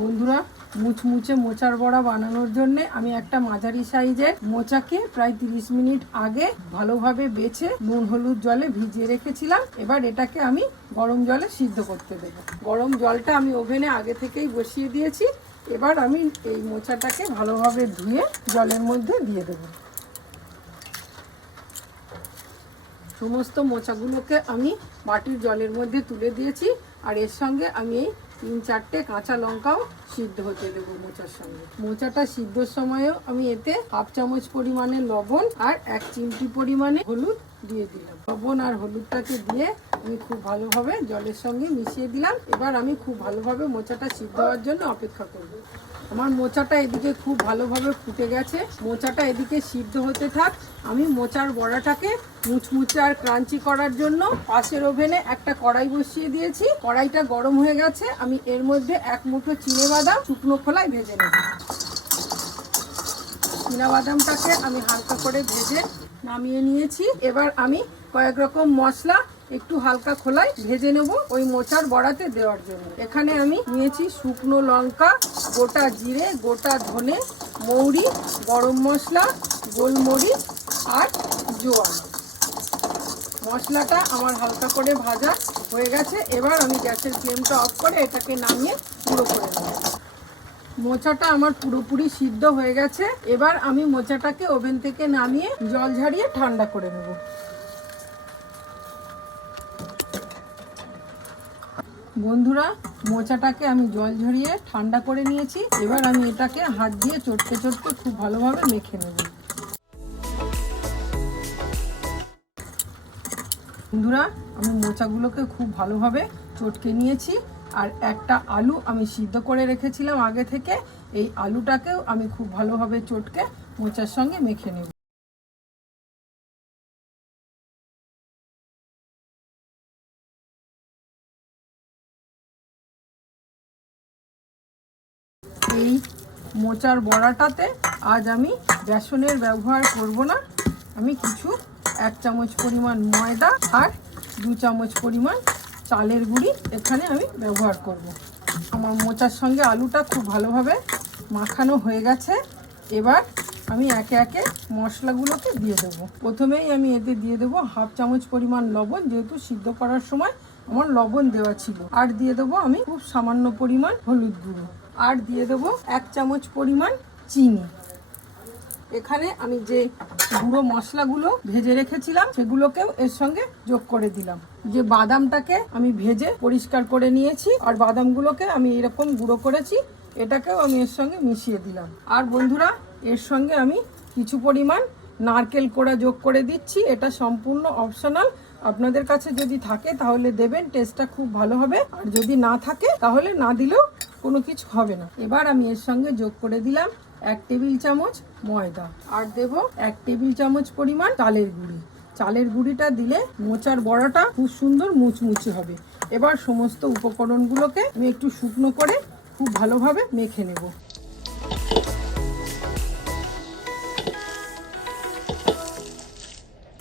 বন্ধুরা, মুচমুচে মোচার বড়া বানানোর জন্য আমি একটা মাঝারি সাইজের মোচাকে প্রায় 30 মিনিট আগে ভালোভাবে বেছে নুন হলুদ জলে ভিজিয়ে রেখেছিলাম। এবার এটাকে আমি গরম জলে সিদ্ধ করতে দেবো। গরম জলটা আমি ওভেনে আগে থেকেই বসিয়ে দিয়েছি। এবার আমি এই মোচাটাকে ভালোভাবে ধুয়ে জলের মধ্যে দিয়ে দেবো। সমস্ত মোচাগুলোকে আমি বাটির জলের মধ্যে তুলে দিয়েছি। আর এর সঙ্গে আমি এই 3-4টে কাঁচা লঙ্কাও সিদ্ধ হতে দেবো মোচার সঙ্গে। মোচাটা সিদ্ধর সময়ও আমি এতে হাফ চামচ পরিমাণে লবণ আর 1 চিমটি পরিমাণে হলুদ দিয়ে দিলাম। লবণ আর হলুদটাকে দিয়ে আমি খুব ভালোভাবে জলের সঙ্গে মিশিয়ে দিলাম। এবার আমি খুব ভালোভাবে মোচাটা সিদ্ধ হওয়ার জন্য অপেক্ষা করব। আমার মোচাটা এদিকে খুব ভালোভাবে ফুটে গেছে। মোচাটা এদিকে সিদ্ধ হতে থাক। আমি মোচার বড়াটাকে মুচমুচে আর ক্রাঞ্চি করার জন্য পাশের ওভেনে একটা কড়াই বসিয়ে দিয়েছি। কড়াইটা গরম হয়ে গেছে। আমি এর মধ্যে 1 মুঠো চিনেবাদাম শুকনো খোলায় ভেজে নেব। চিনাবাদামটাকে আমি হালকা করে ভেজে নামিয়ে নিয়েছি। এবার আমি কয়েক রকম মশলা একটু হালকা খোলায় ভেজে নেব ওই মোচার বড়াতে দেওয়ার জন্য। এখানে আমি নিয়েছি শুকনো লঙ্কা, গোটা জিরে, গোটা ধনে, মৌরি, গরম মশলা, গোলমরিচ আর জোয়ান। মশলাটা আমার হালকা করে ভাজা হয়ে গেছে। এবার আমি গ্যাসের ফ্লেমটা অফ করে এটাকে নামিয়ে গুঁড়ো করে নেব। মোচাটা আমার পুরোপুরি সিদ্ধ হয়ে গেছে। এবার আমি মোচাটাকে ওভেন থেকে নামিয়ে জল ঝরিয়ে ঠান্ডা করে নেব। বন্ধুরা, মোচাটাকে আমি জল ঝরিয়ে ঠান্ডা করে নিয়েছি। এবার আমি এটাকে হাত দিয়ে চটকে চটকে খুব ভালোভাবে মেখে নেব। বন্ধুরা, আমি মোচাগুলোকে খুব ভালোভাবে চটকে নিয়েছি। আর একটা আলু আমি সিদ্ধ করে রেখেছিলাম আগে থেকে। এই আলুটাকেও আমি খুব ভালোভাবে চটকে মোচার সঙ্গে মেখে নেব। এই মোচার বড়াটাতে আজ আমি বেসনের ব্যবহার করব না। আমি কিছু 1 চামচ পরিমাণ ময়দা আর 2 চামচ পরিমাণ চালের গুঁড়ি এখানে আমি ব্যবহার করব। আমার মোচার সঙ্গে আলুটা খুব ভালোভাবে মাখানো হয়ে গেছে। এবার আমি একে একে মশলাগুলোকে দিয়ে দেবো। প্রথমেই আমি এতে দিয়ে দেবো হাফ চামচ পরিমাণ লবণ, যেহেতু সিদ্ধ করার সময় আমার লবণ দেওয়া ছিল। আর দিয়ে দেবো আমি খুব সামান্য পরিমাণ হলুদ গুঁড়ো। আর দিয়ে দেবো 1 চামচ পরিমাণ চিনি। এখানে আমি যে গুঁড়ো মশলাগুলো ভেজে রেখেছিলাম সেগুলোকেও এর সঙ্গে যোগ করে দিলাম। যে বাদামটাকে আমি ভেজে পরিষ্কার করে নিয়েছি আর বাদামগুলোকে আমি এরকম গুঁড়ো করেছি, এটাকেও আমি এর সঙ্গে মিশিয়ে দিলাম। আর বন্ধুরা, এর সঙ্গে আমি কিছু পরিমাণ নারকেল কোড়া যোগ করে দিচ্ছি। এটা সম্পূর্ণ অপশনাল। আপনাদের কাছে যদি থাকে তাহলে দেবেন, টেস্টটা খুব ভালো হবে। আর যদি না থাকে তাহলে না দিলেও কোনো কিছু হবে না। এবার আমি এর সঙ্গে যোগ করে দিলাম 1 টেবিল চামচ ময়দা আর দেব 1 টেবিল চামচ পরিমাণ চালের গুঁড়ি। চালের গুঁড়িটা দিলে মোচার বড়াটা খুব সুন্দর মুচমুচে হবে। এবার সমস্ত উপকরণগুলোকে আমি একটু শুকনো করে খুব ভালোভাবে মেখে নেব।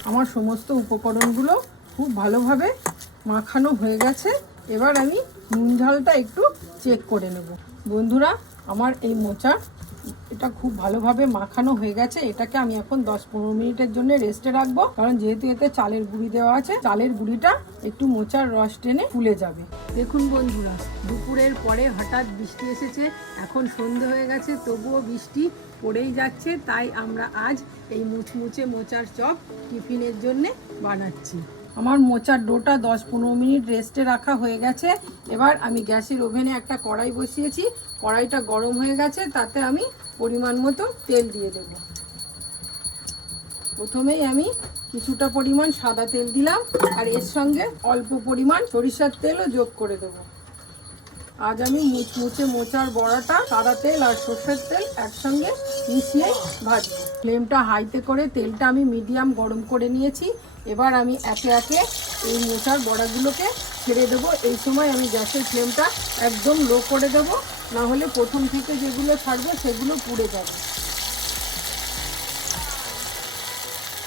আমার সমস্ত উপকরণগুলো খুব ভালোভাবে মাখানো হয়ে গেছে। এবার আমি নুন ঝালটা একটু চেক করে নেব। বন্ধুরা, আমার এই মোচা এটা খুব ভালোভাবে মাখানো হয়ে গেছে। এটাকে আমি এখন 10-15 মিনিটের জন্য রেস্টে রাখবো, কারণ যেহেতু এতে চালের গুঁড়ি দেওয়া আছে, চালের গুঁড়িটা একটু মোচার রস টেনে ফুলে যাবে। দেখুন বন্ধুরা, দুপুরের পরে হঠাৎ বৃষ্টি এসেছে। এখন সন্ধে হয়ে গেছে, তবুও বৃষ্টি পড়েই যাচ্ছে। তাই আমরা আজ এই মুচমুচে মোচার চপ টিফিনের জন্য বানাচ্ছি। আমার মোচার ডোটা 10-15 মিনিট রেস্টে রাখা হয়ে গেছে। এবার আমি গ্যাসের ওভেনে একটা কড়াই বসিয়েছি। কড়াইটা গরম হয়ে গেছে, তাতে আমি পরিমাণ মতো তেল দিয়ে দেব। প্রথমেই আমি কিছুটা পরিমাণ সাদা তেল দিলাম আর এর সঙ্গে অল্প পরিমাণ সরিষার তেলও যোগ করে দেব। আজ আমি মুচমুচে মোচার বড়াটা সাদা তেল আর সর্ষের তেল একসঙ্গে মিশিয়ে ভাজবো। ফ্লেমটা হাইতে করে তেলটা আমি মিডিয়াম গরম করে নিয়েছি। এবার আমি একে একে এই মোচার বড়াগুলোকে ছেড়ে দেবো। এই সময় আমি গ্যাসের ফ্লেমটা একদম লো করে দেব, না হলে প্রথম থেকে যেগুলো ছাড়বে সেগুলো পুড়ে যাবে।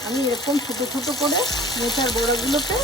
আমি এরকম ছোটো ছোটো করে মোচার বড়াগুলোকে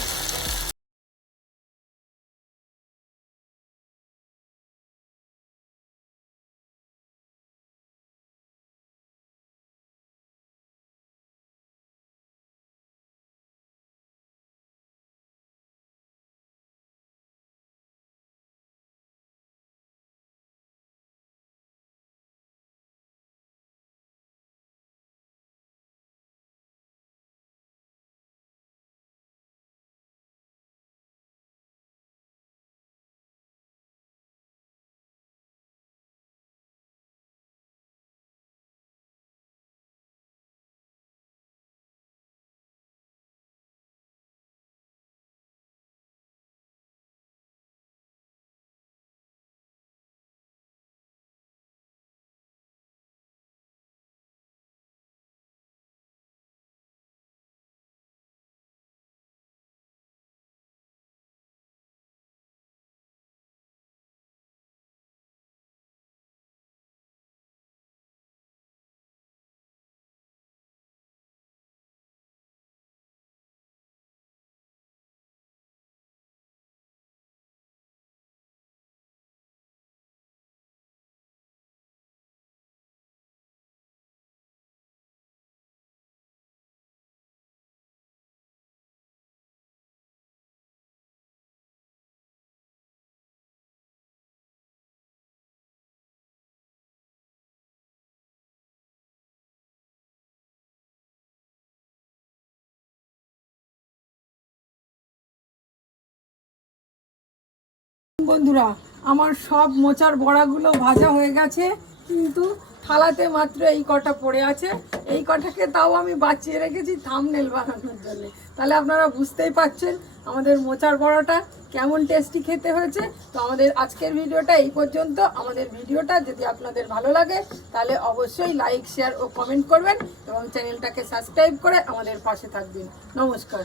বন্ধুরা, আমার সব মোচার বড়াগুলো ভাজা হয়ে গেছে, কিন্তু থালাতে মাত্র এই কটা পড়ে আছে। এই কটাকে তাও আমি বাঁচিয়ে রেখেছি থাম্বনেল বানানোর জন্য। তাহলে আপনারা বুঝতেই পারছেন আমাদের মোচার বড়াটা কেমন টেস্টি খেতে হয়েছে। তো আমাদের আজকের ভিডিওটা এই পর্যন্ত। আমাদের ভিডিওটা যদি আপনাদের ভালো লাগে তাহলে অবশ্যই লাইক, শেয়ার ও কমেন্ট করবেন এবং চ্যানেলটাকে সাবস্ক্রাইব করে আমাদের পাশে থাকবেন। নমস্কার।